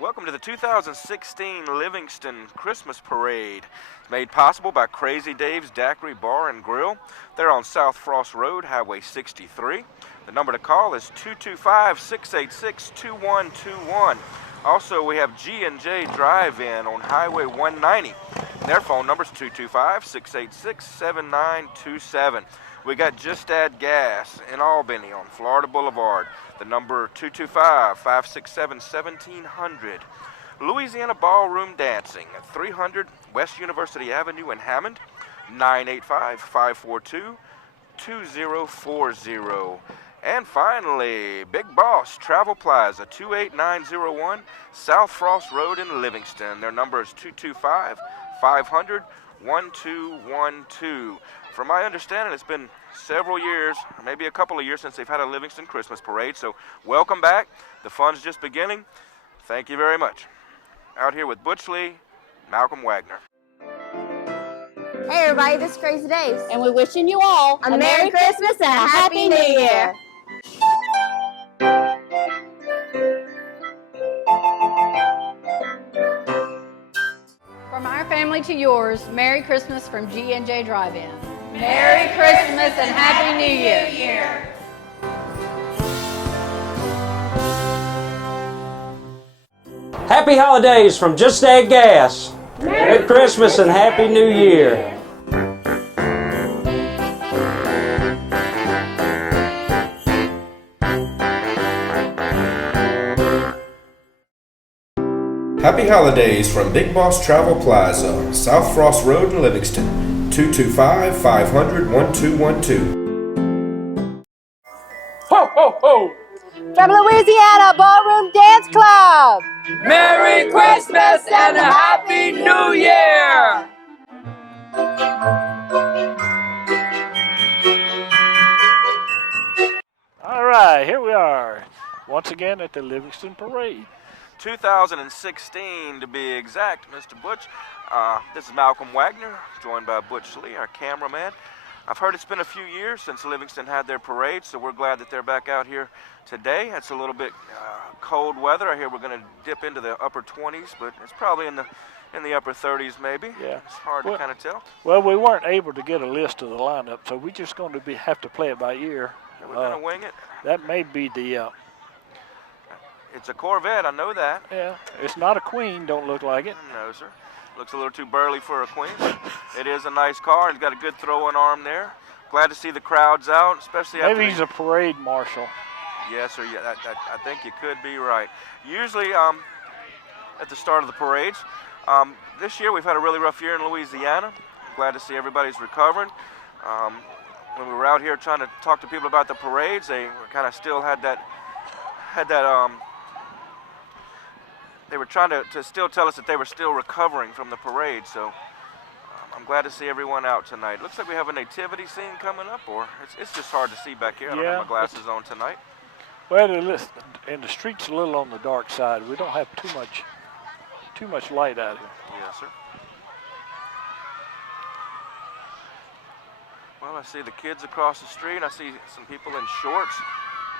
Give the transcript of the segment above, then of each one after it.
Welcome to the 2016 Livingston Christmas Parade. It's made possible by Crazy Dave's Daiquiri Bar and Grill. They're on South Frost Road, Highway 63. The number to call is 225-686-2121. Also, we have G&J Drive-In on Highway 190. Their phone number is 225-686-7927. We got Just Add Gas in Albany on Florida Boulevard. The number 225-567-1700. Louisiana Ballroom Dancing at 300 West University Avenue in Hammond, 985-542-2040. And finally, Big Boss Travel Plaza, 28901 South Frost Road in Livingston. Their number is 225-500-1212. From my understanding, it's been several years, maybe a couple of years since they've had a Livingston Christmas parade. So welcome back. The fun's just beginning. Thank you very much. Out here with Butch Lee, Malcolm Wagner. Hey everybody, this is Crazy Dave. And we're wishing you all a Merry Christmas and a Happy New Year. From our family to yours, Merry Christmas from G&J Drive-In. Merry Christmas and Happy New Year. Happy holidays from Just Add Gas. Merry Christmas and Happy New Year. Happy holidays from Big Boss Travel Plaza, South Frost Road in Livingston, 225-500-1212. Ho, ho, ho! From Louisiana Ballroom Dance Club. Merry Christmas and a Happy New Year! All right, here we are, once again at the Livingston Parade. 2016 to be exact, Mr. Butch. This is Malcolm Wagner, joined by Butch Lee, our cameraman. I've heard it's been a few years since Livingston had their parade, so we're glad that they're back out here today. It's a little bit cold weather. I hear we're going to dip into the upper 20s, but it's probably in the upper 30s maybe. Yeah. It's hard to kind of tell. Well, we weren't able to get a list of the lineup, so we're just going to have to play it by ear. We're going to wing it. That may be the... It's a Corvette, I know that. Yeah, it's not a Queen, don't look like it. No, sir. Looks a little too burly for a Queen. It is a nice car. It's got a good throwing arm there. Glad to see the crowds out, especially after... Maybe he's a parade marshal. Yes, sir. Yeah, I think you could be right. Usually at the start of the parades, this year we've had a really rough year in Louisiana. Glad to see everybody's recovering. When we were out here trying to talk to people about the parades, they kind of still had that they were trying to still tell us that they were still recovering from the parade, so I'm glad to see everyone out tonight. Looks like we have a nativity scene coming up, or it's just hard to see back here. I don't have my glasses on tonight. Well, and the street's a little on the dark side. We don't have too much light out here. Yes, sir. Well, I see the kids across the street. I see some people in shorts.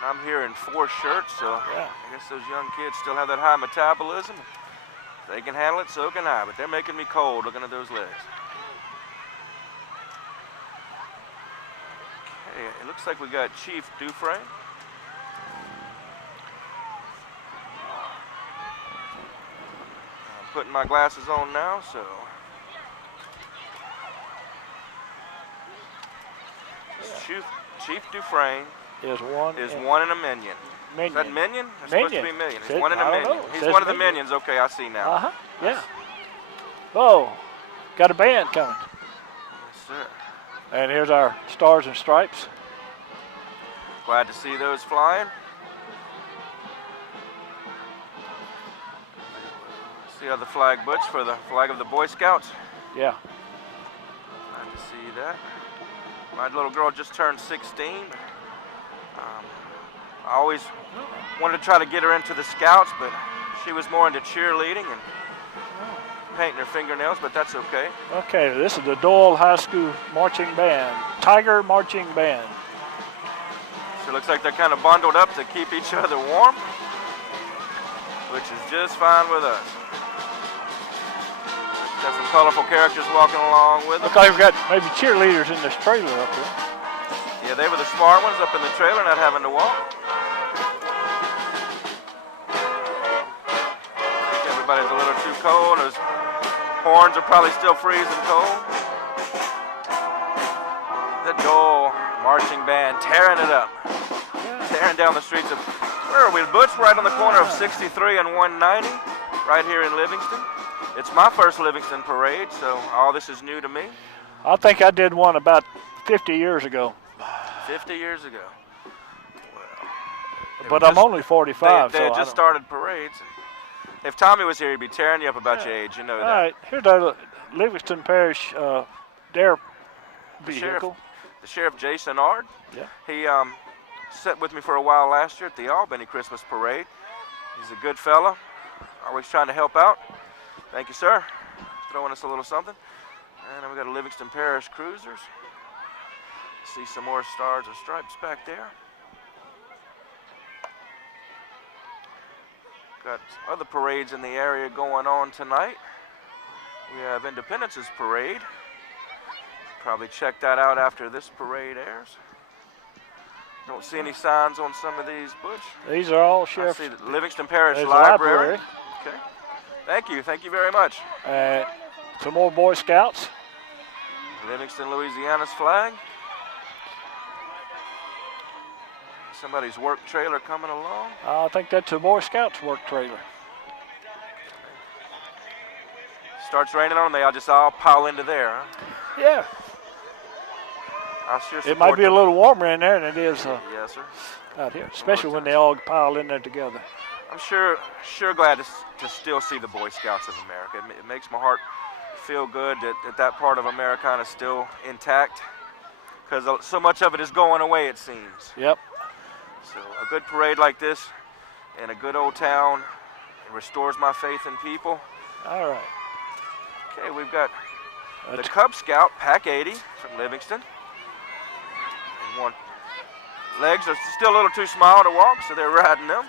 And I'm here in 4 shirts, so yeah. I guess those young kids still have that high metabolism. If they can handle it, so can I, but they're making me cold looking at those legs. Okay, it looks like we got Chief Dufresne. I'm putting my glasses on now, so. Chief Dufresne is one and a minion. Is that minion? It's supposed to be minion. He's one and a minion. He's one of the minions. Okay, I see now. Uh-huh, yeah. Oh, got a band coming. Yes, sir. And here's our Stars and Stripes. Glad to see those flying. See how the flag, Butch, for the flag of the Boy Scouts? Yeah. Glad to see that. My little girl just turned 16. I always wanted to try to get her into the Scouts, but she was more into cheerleading and painting her fingernails, but that's okay. Okay, this is the Doyle High School Marching Band, Tiger Marching Band. So it looks like they're kind of bundled up to keep each other warm. which is just fine with us. Got some colorful characters walking along with them. Looks like we've got maybe cheerleaders in this trailer up here. Yeah, they were the smart ones up in the trailer, not having to walk. I think everybody's a little too cold. Those horns are probably still freezing cold. The Dole marching band tearing it up. Tearing down the streets of, where are we, Butch? Right on the corner of 63 and 190, right here in Livingston. It's my first Livingston parade, so all this is new to me. I think I did one about 50 years ago. 50 years ago. But I'm only 45, They so had just started parades. If Tommy was here, he'd be tearing you up about your age. You know that. All right, here's our Livingston Parish dare vehicle. The Sheriff Jason Ard. Yeah. He sat with me for a while last year at the Albany Christmas Parade. He's a good fella, always trying to help out. Thank you, sir. Throwing us a little something. And then we got a Livingston Parish Cruisers. See some more stars and stripes back there. Got other parades in the area going on tonight. We have Independence's parade. Probably check that out after this parade airs. Don't see any signs on some of these, Butch. These are all I sheriffs. see the Livingston Parish There's a Library. library. Okay. Thank you very much. Some more Boy Scouts. Livingston, Louisiana's flag. Somebody's work trailer coming along. I think that's a Boy Scouts work trailer. Starts raining on them, they all just all pile into there, huh? Yeah. I'll sure It support might be a them. little warmer in there than it is Yes, sir. out here, especially when they all pile in there together. I'm sure glad to still see the Boy Scouts of America. It makes my heart feel good that part of Americana is still intact, because so much of it is going away, it seems. Yep. So a good parade like this in a good old town, it restores my faith in people. All right. Okay, we've got the Cub Scout Pack 80 from Livingston. And one legs are still a little too small to walk, so they're riding them.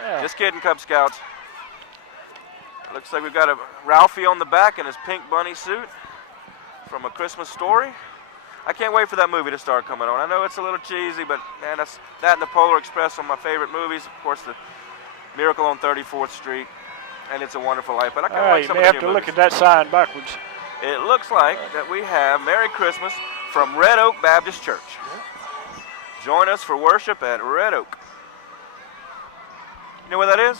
Yeah. Just kidding, Cub Scouts. Looks like we've got a Ralphie on the back in his pink bunny suit from A Christmas Story. I can't wait for that movie to start coming on. I know it's a little cheesy, but man, that and the Polar Express are my favorite movies. Of course, the Miracle on 34th Street, and It's a Wonderful Life. But I kind of like You some may of the have new to look movies. at that sign backwards. It looks like that we have Merry Christmas from Red Oak Baptist Church. Join us for worship at Red Oak. You know where that is?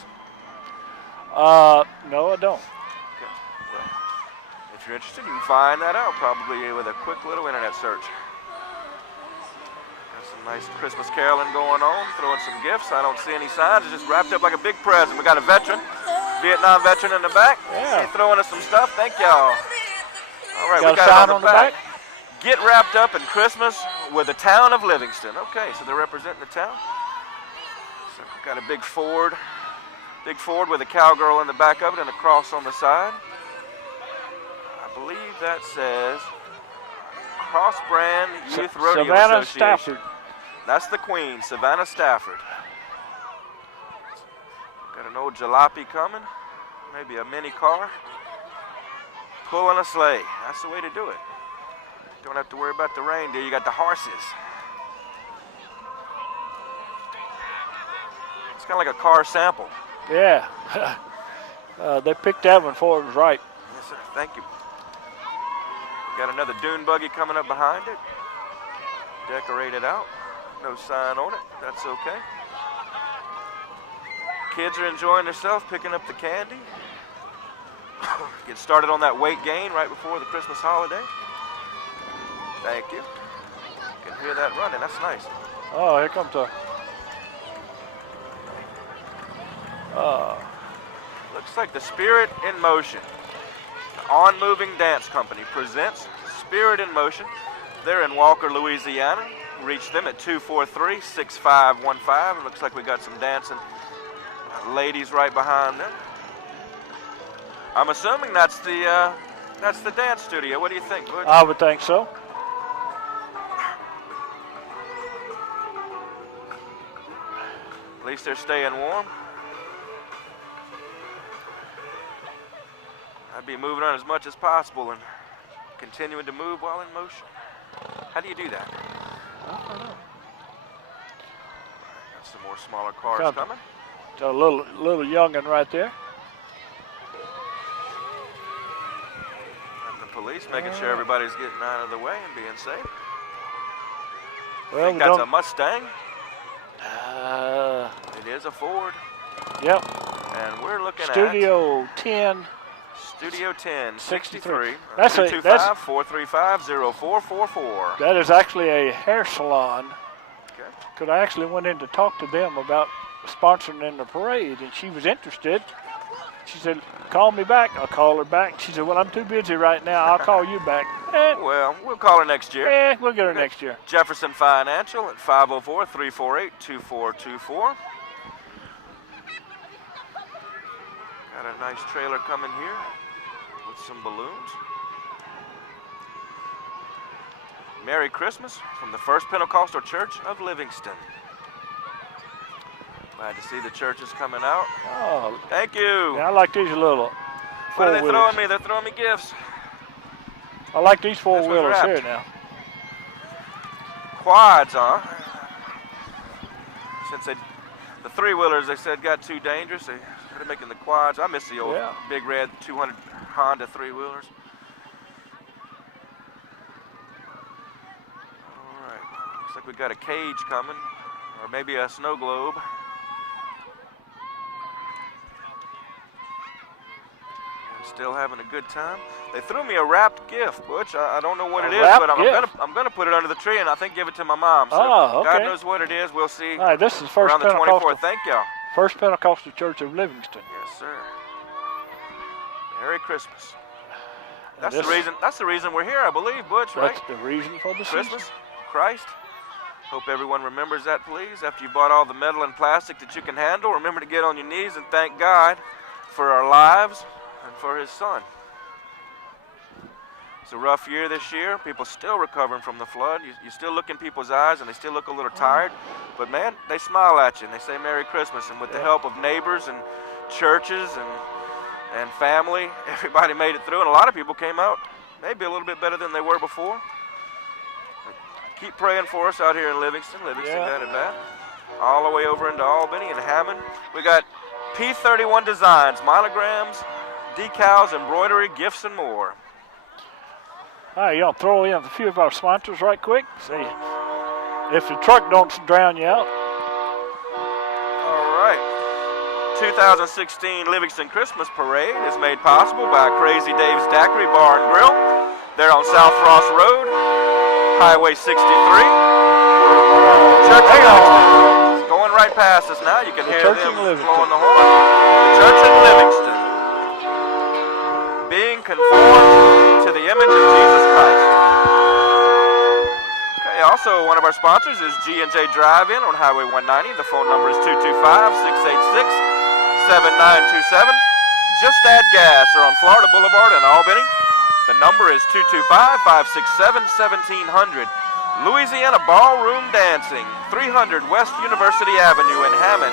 No, I don't. Okay. Well, if you're interested, you can find that out probably with a quick little internet search. Got some nice Christmas caroling going on, throwing some gifts. I don't see any signs. It's just wrapped up like a big present. We got a veteran, Vietnam veteran in the back. Yeah. He's throwing us some stuff. Thank y'all. All right, Got we got a sign it on the back? Get wrapped up in Christmas with the town of Livingston. Okay, so they're representing the town. So we've got a big Ford with a cowgirl in the back of it and a cross on the side. I believe that says Cross Brand Youth Rodeo Savannah Association. Stafford. That's the queen, Savannah Stafford. Got an old jalopy coming, maybe a mini car. Pulling a sleigh. That's the way to do it. Don't have to worry about the reindeer. You got the horses. It's kind of like a car sample. Yeah. They picked that one for it was right. Yes, sir. Thank you. Got another dune buggy coming up behind it. Decorated out. No sign on it. That's okay. Kids are enjoying themselves, picking up the candy. Get started on that weight gain right before the Christmas holiday. Thank you. You can hear that running. That's nice. Oh, here comes Looks like the Spirit in Motion. The On Moving Dance Company presents Spirit in Motion. They're in Walker, Louisiana. Reach them at 243-6515. It looks like we got some dancing ladies right behind them. I'm assuming that's the dance studio. What do you think, Butch? I would think so. At least they're staying warm. I'd be moving on as much as possible and continuing to move while in motion. How do you do that? I don't know. Got some more smaller cars Got coming. A little youngin' right there. And the police making sure everybody's getting out of the way and being safe. Well, I think that's a Mustang. It is a Ford. Yep. And we're looking Studio 10. Studio 10, 63. That's 225-435-0444. That is actually a hair salon. Okay. Because I actually went in to talk to them about sponsoring in the parade, and she was interested. She said, call me back. I'll call her back. She said, well, I'm too busy right now. I'll call you back. Well, we'll call her next year. We'll get her next year. Jefferson Financial at 504-348-2424. Got a nice trailer coming here with some balloons. Merry Christmas from the First Pentecostal Church of Livingston. Glad to see the churches coming out. Oh, Thank you. yeah, I like these little What are they four-wheelers. throwing me? They're throwing me gifts. I like these That's what's four-wheelers wrapped. here now. Quads, huh? Since the three-wheelers, they said, got too dangerous, they started making the quads. I miss the old big red 200 Honda three-wheelers. All right, looks like we got a cage coming, or maybe a snow globe. Still having a good time. They threw me a wrapped gift, Butch. I don't know what it is, but I'm gonna put it under the tree and I think give it to my mom. So Oh, okay. God knows what it is. We'll see. All right, this is First around the Pentecostal. 24th. Thank y'all. First Pentecostal Church of Livingston. Yes, sir. Merry Christmas. And That's this- the reason. That's the reason we're here, I believe, Butch. Right? That's the reason for the Christmas, season. Christ. Hope everyone remembers that, please. After you bought all the metal and plastic that you can handle, remember to get on your knees and thank God for our lives and for His Son. It's a rough year this year. People still recovering from the flood. You still look in people's eyes and they still look a little tired. But man, they smile at you and they say Merry Christmas. And with the help of neighbors and churches and family, everybody made it through. And a lot of people came out maybe a little bit better than they were before. But keep praying for us out here in Livingston. Livingston got it bad. All the way over into Albany and Hammond. We got P31 Designs, monograms, decals, embroidery, gifts, and more. All right, y'all throw in a few of our sponsors right quick. See if the truck don't drown you out. All right. 2016 Livingston Christmas Parade is made possible by Crazy Dave's Daiquiri Bar and Grill. They're on South Ross Road, Highway 63. Church in Livingston. It's going right past us now. You can hear Church them in Livingston. blowing the horn. The Church in Livingston. Being conformed to the image of Jesus Christ. Okay, also one of our sponsors is G&J Drive-In on Highway 190. The phone number is 225-686-7927. Just Add Gas are on Florida Boulevard in Albany. The number is 225-567-1700. Louisiana Ballroom Dancing, 300 West University Avenue in Hammond,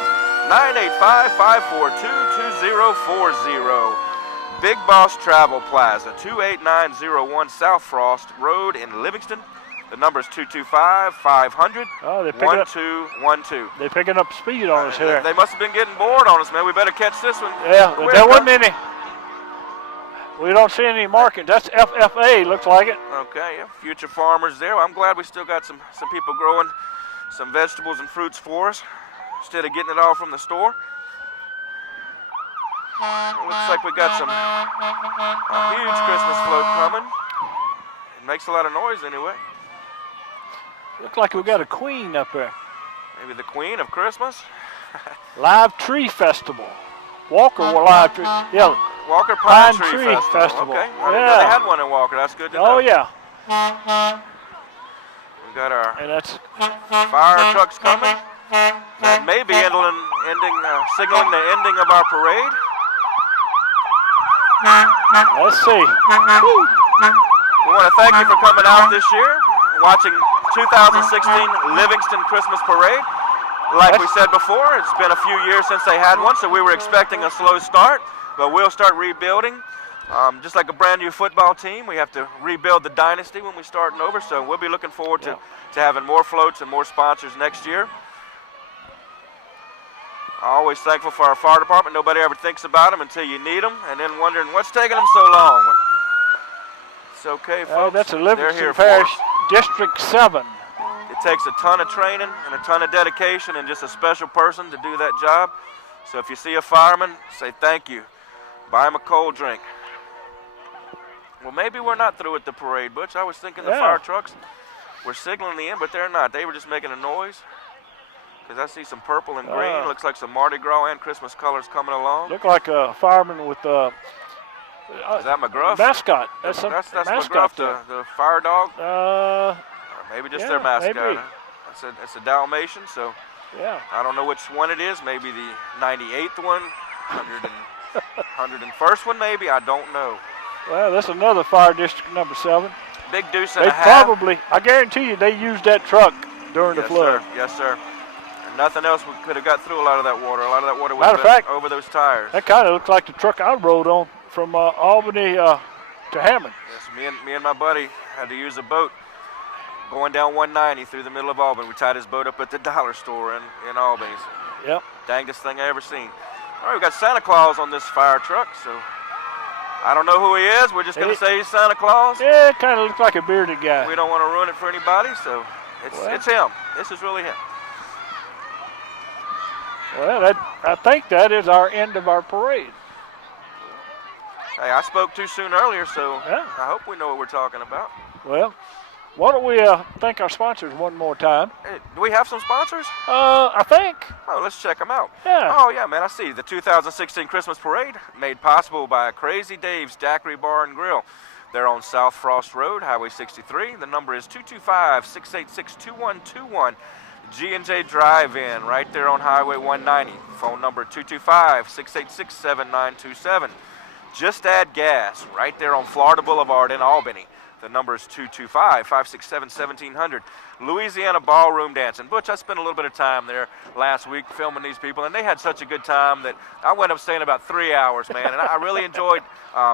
985-542-2040. Big Boss Travel Plaza, 28901 South Frost Road in Livingston. The number is 225-500-1212. They're picking up speed on us here. They must have been getting bored on us, man. We better catch this one. Yeah, quick, there wasn't huh? any. We don't see any markings. That's FFA, looks like it. Okay, yeah, future farmers there. Well, I'm glad we still got some people growing some vegetables and fruits for us instead of getting it all from the store. It looks like we got a huge Christmas float coming. It makes a lot of noise anyway. Looks like we got a queen up there. Maybe the queen of Christmas. Live Tree Festival. Walker live tree. Yeah. Walker Pine Tree Tree Festival. Okay, I didn't know Yeah. they had one in Walker. That's good to know. Oh yeah. We got our And that's fire trucks coming. That may be signaling the ending of our parade. let's see. We want to thank you for coming out this year, watching 2016 Livingston Christmas Parade. Like we said before, it's been a few years since they had one, so we were expecting a slow start, but we'll start rebuilding. Just like a brand new football team, we have to rebuild the dynasty when we starting over. So we'll be looking forward to having more floats and more sponsors next year. Always thankful for our fire department. Nobody ever thinks about them until you need them, and then wondering what's taking them so long. It's okay, folks. That's a They're Livingston here Parish for us. District 7. It takes a ton of training and a ton of dedication and just a special person to do that job. So if you see a fireman, say thank you. Buy him a cold drink. Well, maybe we're not through with the parade, Butch. I was thinking the fire trucks were signaling the end, but they're not. They were just making a noise. Because I see some purple and green. Looks like some Mardi Gras and Christmas colors coming along. Look like a fireman with Is that McGruff? mascot. That's mascot McGruff, the fire dog. Uh, Or maybe just their mascot. maybe. It's a Dalmatian, so yeah. I don't know which one it is. Maybe the 98th one, 101st one, maybe. I don't know. Well, that's another fire district number 7. Big deuce and They a half. probably, I guarantee you, they used that truck during the flood. Sir. Yes, sir. And nothing else could have got through a lot of that water. A lot of that water would Matter have of been fact, over those tires. That kind of looks like the truck I rode on from Albany to Hammond. Yes, me and my buddy had to use a boat going down 190 through the middle of Albany. We tied his boat up at the dollar store in Albany. Yep. Dangest thing I ever seen. All right, we got Santa Claus on this fire truck, so I don't know who he is. We're just going to say he's Santa Claus. Yeah, it kind of looks like a bearded guy. We don't want to ruin it for anybody, so it's him. This is really him. Well, I think that is our end of our parade. Hey, I spoke too soon earlier, so Yeah. I hope we know what we're talking about. Well, why don't we thank our sponsors one more time? Hey, do we have some sponsors? I think. Oh, let's check them out. Yeah. Oh, yeah, man, I see. The 2016 Christmas Parade made possible by Crazy Dave's Daiquiri Bar and Grill. They're on South Frost Road, Highway 63. The number is 225-686-2121. G&J Drive-In right there on Highway 190. Phone number 225-686-7927. Just Add Gas right there on Florida Boulevard in Albany. The number is 225-567-1700. Louisiana Ballroom Dancing. Butch, I spent a little bit of time there last week filming these people, and they had such a good time that I wound up staying about 3 hours, man. And I really enjoyed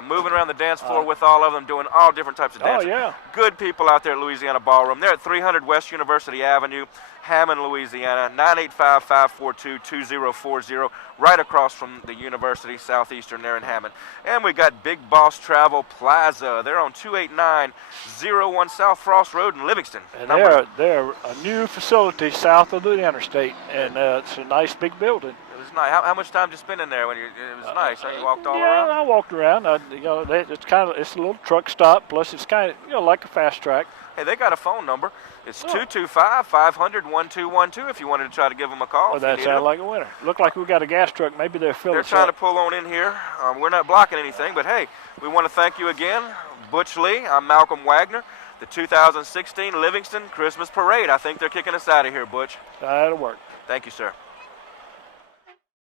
moving around the dance floor with all of them, doing all different types of dancing. Oh, yeah. Good people out there at Louisiana Ballroom. They're at 300 West University Avenue, Hammond, Louisiana, 985-542-2040, right across from the University, Southeastern there in Hammond. And we got Big Boss Travel Plaza. They're on 28901 South Frost Road in Livingston. And they're a new facility south of the interstate, and it's a nice big building. It was nice. How much time did you spend in there when it was nice? Huh? You walked all Yeah, around? I walked around. It's a little truck stop. Plus, it's kind of like a fast track. Hey, they got a phone number. It's 225-500-1212 if you wanted to try to give them a call. Well, that sounds like a winner. Look like we got a gas truck. Maybe they're filling. They're trying to pull on in here. We're not blocking anything, but hey, we want to thank you again, Butch Lee. I'm Malcolm Wagner. The 2016 Livingston Christmas Parade. I think they're kicking us out of here, Butch. That'll work. Thank you, sir.